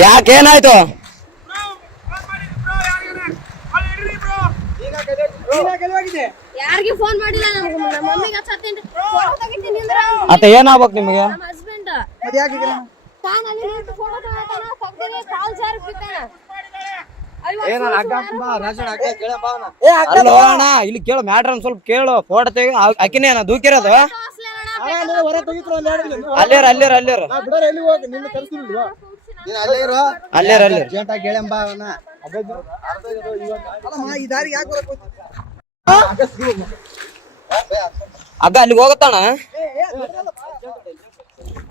ಯಾಕೇನಾಯ್ತು? ಯಾರಿಗೆ ಫೋನ್ ಮಾಡಿಲ್ಲ ನಮ್ಮ ಮಮ್ಮಿಗೆ ಹಚ್ಚತ್ತೀನಿ ಫೋಟೋ ತೆಗಿತೀನಿ ಅಂದ್ರೆ ಅತ್ತ ಏನಾಗ್ಬೇಕು ನಿಮಗೆ? ನಮ್ಮ ಹಸ್ಬೆಂಡ್ ತಾನ ಅಲ್ಲಿ ನಿಂತು ಫೋಟೋ ತಗೊಳ್ತಾನ ಪಕ್ಕದಲ್ಲಿ ಕಾಲ್ ಜಾರ್ ಬಿಟ್ಟಾನ. ಅಲ್ಲೋ ಅಣ್ಣ, ಇಲ್ಲಿ ಕೇಳು ಮ್ಯಾಟ್ರ್ ಸ್ವಲ್ಪ ಕೇಳು. ಫೋಟೋ ತೆಗಿ. ಅಕ್ಕಿನೇನ ದೂಕಿರೋದು? ಅಲ್ಲೇರ ಅಲ್ಲೇರ ಅಲ್ಲೇರ ಅಲ್ಲೇರ ಅಲ್ಲೇರ ಅಕ್ಕ ಅಲ್ಲಿಗೆ ಹೋಗತ್ತಾಣ.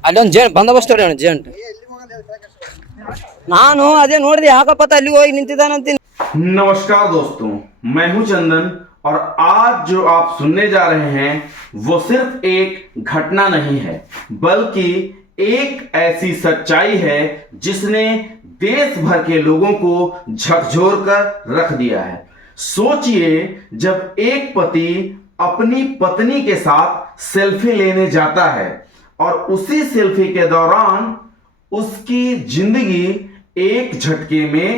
ಅಲ್ಲಿ ಒಂದು ಜೇಂಟ್ ಬಂದೋಬಸ್ತ್ ಅಣ್ಣ, ಜೇಂಟ್. ನಾನು ಅದೇ ನೋಡಿದೆ, ಯಾಕಪ್ಪ ಅಲ್ಲಿಗೆ ಹೋಗಿ ನಿಂತಿದ್ದಾನಂತೀನಿ. नमस्कार दोस्तों, मैं हूं चंदन और आज जो आप सुनने जा रहे हैं वो सिर्फ एक घटना नहीं है, बल्कि एक ऐसी सच्चाई है जिसने देश भर के लोगों को झकझोर कर रख दिया है। सोचिए, जब एक पति अपनी पत्नी के साथ सेल्फी लेने जाता है और उसी सेल्फी के दौरान उसकी जिंदगी एक झटके में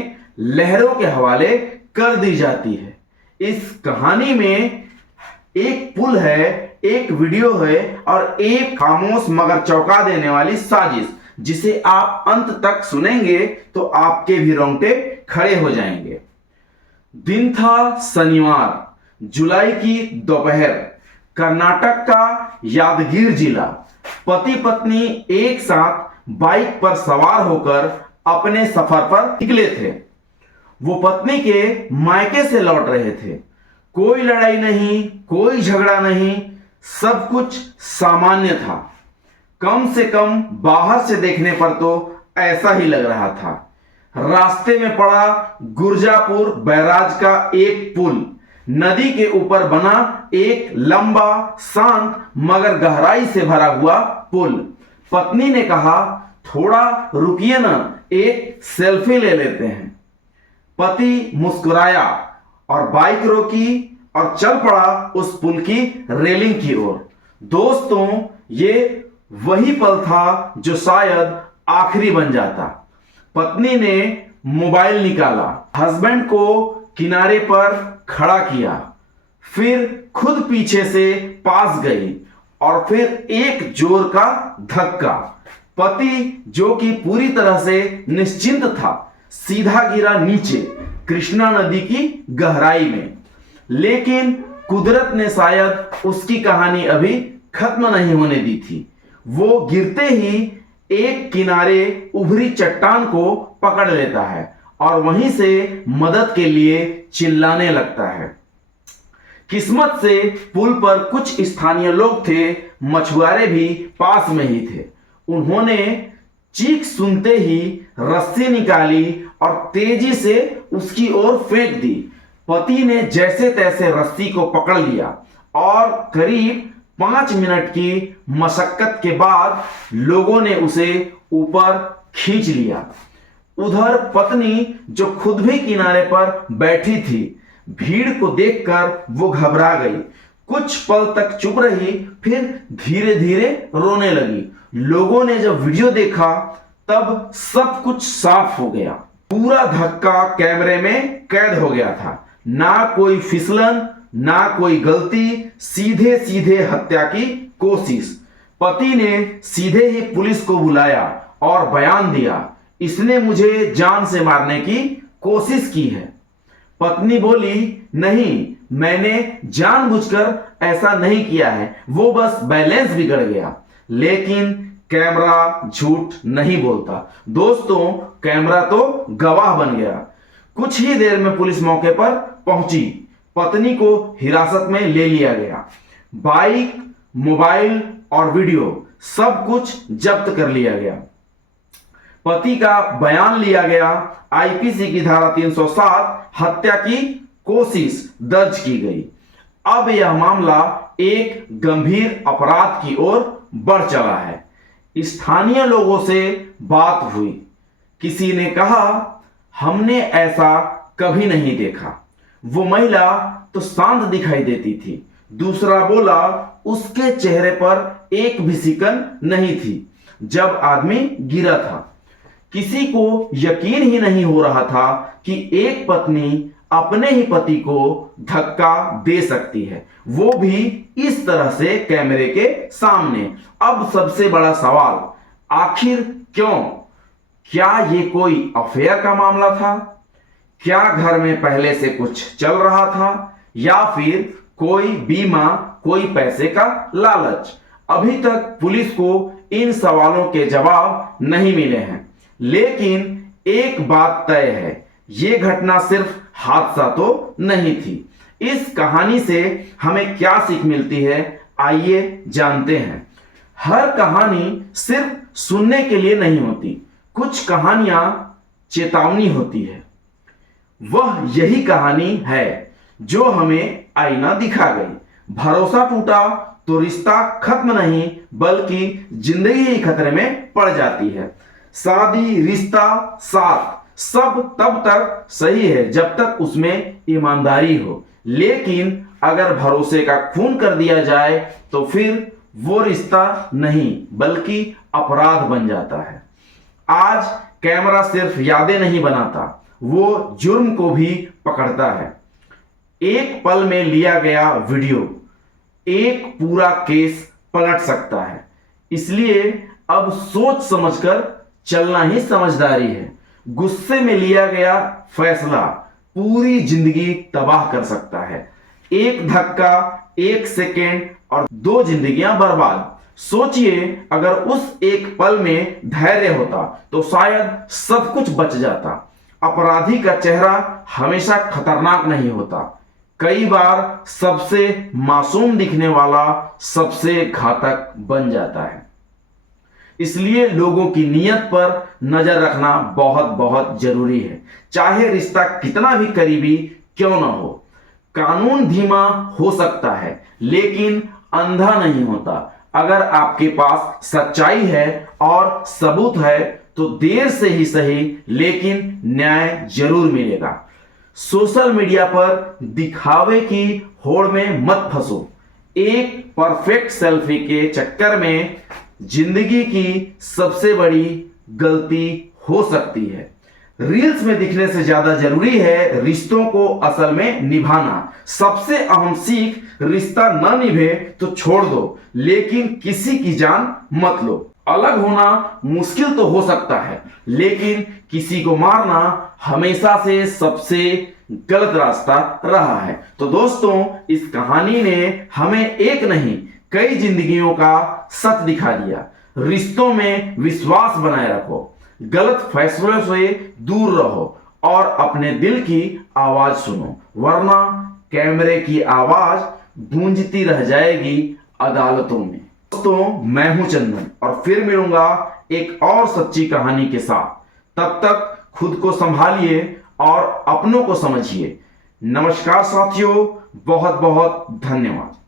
लहरों के हवाले कर दी जाती है। इस कहानी में एक पुल है, एक वीडियो है और एक खामोश मगर चौंका देने वाली साजिश, जिसे आप अंत तक सुनेंगे तो आपके भी रोंगटे खड़े हो जाएंगे। दिन था शनिवार, जुलाई की दोपहर। कर्नाटक का यादगीर जिला। पति पत्नी एक साथ बाइक पर सवार होकर अपने सफर पर निकले थे। वो पत्नी के मायके से लौट रहे थे। कोई लड़ाई नहीं, कोई झगड़ा नहीं, सब कुछ सामान्य था। कम से कम बाहर से देखने पर तो ऐसा ही लग रहा था। रास्ते में पड़ा गुर्जापुर बैराज का एक पुल, नदी के ऊपर बना एक लंबा, शांत मगर गहराई से भरा हुआ पुल। पत्नी ने कहा, थोड़ा रुकिए ना, एक सेल्फी ले लेते हैं। पति मुस्कुराया और बाइक रोकी और चल पड़ा उस पुल की रेलिंग की ओर। दोस्तों, ये वही पल था जो शायद आखिरी बन जाता। पत्नी ने मोबाइल निकाला, हस्बैंड को किनारे पर खड़ा किया, फिर खुद पीछे से पास गई और फिर एक जोर का धक्का। पति, जो कि पूरी तरह से निश्चिंत था, सीधा गिरा नीचे कृष्णा नदी की गहराई में। लेकिन कुदरत ने शायद उसकी कहानी अभी खत्म नहीं होने दी थी। वो गिरते ही एक किनारे उभरी चट्टान को पकड़ लेता है और वहीं से मदद के लिए चिल्लाने लगता है। किस्मत से पुल पर कुछ स्थानीय लोग थे, मछुआरे भी पास में ही थे। उन्होंने चीख सुनते ही रस्सी निकाली और तेजी से उसकी ओर फेंक दी। पति ने जैसे तैसे रस्सी को पकड़ लिया और करीब 5 मिनट की मशक्कत के बाद लोगों ने उसे ऊपर खींच लिया। उधर पत्नी, जो खुद भी किनारे पर बैठी थी, भीड़ को देखकर वो घबरा गई। कुछ पल तक चुप रही, फिर धीरे धीरे रोने लगी। लोगों ने जब वीडियो देखा तब सब कुछ साफ हो गया। पूरा धक्का कैमरे में कैद हो गया था। ना कोई फिसलन, ना कोई गलती, सीधे सीधे हत्या की कोशिश। पति ने सीधे ही पुलिस को बुलाया और बयान दिया, इसने मुझे जान से मारने की कोशिश की है। पत्नी बोली, नहीं, मैंने जानबूझकर ऐसा नहीं किया है, वो बस बैलेंस बिगड़ गया। लेकिन कैमरा झूठ नहीं बोलता। दोस्तों, कैमरा तो गवाह बन गया। कुछ ही देर में पुलिस मौके पर पहुंची। पत्नी को हिरासत में ले लिया गया। बाइक, मोबाइल और वीडियो सब कुछ जब्त कर लिया गया। पति का बयान लिया गया। आईपीसी की धारा 307 हत्या की कोशिश दर्ज की गई। अब यह मामला एक गंभीर अपराध की ओर बढ़ चला है। स्थानीय लोगों से बात हुई। किसी ने कहा, हमने ऐसा कभी नहीं देखा, वो महिला तो शांत दिखाई देती थी। दूसरा बोला, उसके चेहरे पर एक भी सिकन नहीं थी जब आदमी गिरा था। किसी को यकीन ही नहीं हो रहा था कि एक पत्नी अपने ही पति को धक्का दे सकती है, वो भी इस तरह से कैमरे के सामने। अब सबसे बड़ा सवाल, आखिर क्यों? क्या ये कोई अफेयर का मामला था? क्या घर में पहले से कुछ चल रहा था, या फिर कोई बीमा, कोई पैसे का लालच? अभी तक पुलिस को इन सवालों के जवाब नहीं मिले हैं, लेकिन एक बात तय है, ये घटना सिर्फ हादसा तो नहीं थी। इस कहानी से हमें क्या सीख मिलती है, आइए जानते हैं। हर कहानी सिर्फ सुनने के लिए नहीं होती, कुछ कहानियां चेतावनी होती है। वह यही कहानी है जो हमें आईना दिखा गई। भरोसा टूटा तो रिश्ता खत्म नहीं, बल्कि जिंदगी ही खतरे में पड़ जाती है। शादी, रिश्ता, साथ सब तब तक सही है जब तक उसमें ईमानदारी हो, लेकिन अगर भरोसे का खून कर दिया जाए तो फिर वो रिश्ता नहीं बल्कि अपराध बन जाता है। आज कैमरा सिर्फ यादें नहीं बनाता, वो जुर्म को भी पकड़ता है। एक पल में लिया गया वीडियो एक पूरा केस पलट सकता है, इसलिए अब सोच समझकर चलना ही समझदारी है। गुस्से में लिया गया फैसला पूरी जिंदगी तबाह कर सकता है। एक धक्का, एक सेकेंड और 2 जिंदगियां बर्बाद। सोचिए, अगर उस एक पल में धैर्य होता तो शायद सब कुछ बच जाता। अपराधी का चेहरा हमेशा खतरनाक नहीं होता, कई बार सबसे मासूम दिखने वाला सबसे घातक बन जाता है। इसलिए लोगों की नीयत पर नजर रखना बहुत बहुत जरूरी है, चाहे रिश्ता कितना भी करीबी क्यों ना हो। कानून धीमा हो सकता है, लेकिन अंधा नहीं होता। अगर आपके पास सच्चाई है और सबूत है तो देर से ही सही, लेकिन न्याय जरूर मिलेगा। सोशल मीडिया पर दिखावे की होड़ में मत फंसो। एक परफेक्ट सेल्फी के चक्कर में जिंदगी की सबसे बड़ी गलती हो सकती है। रील्स में दिखने से ज्यादा जरूरी है रिश्तों को असल में निभाना। सबसे अहम सीख, रिश्ता ना निभे तो छोड़ दो, लेकिन किसी की जान मत लो। अलग होना मुश्किल तो हो सकता है, लेकिन किसी को मारना हमेशा से सबसे गलत रास्ता रहा है। तो दोस्तों, इस कहानी ने हमें एक नहीं कई जिंदगियों का सच दिखा दिया। रिश्तों में विश्वास बनाए रखो, गलत फैसलों से दूर रहो और अपने दिल की आवाज सुनो, वरना कैमरे की आवाज गूंजती रह जाएगी अदालतों में। दोस्तों, मैं हूं चंदन और फिर मिलूंगा एक और सच्ची कहानी के साथ। तब तक खुद को संभालिए और अपनों को समझिए। नमस्कार साथियों, बहुत बहुत धन्यवाद।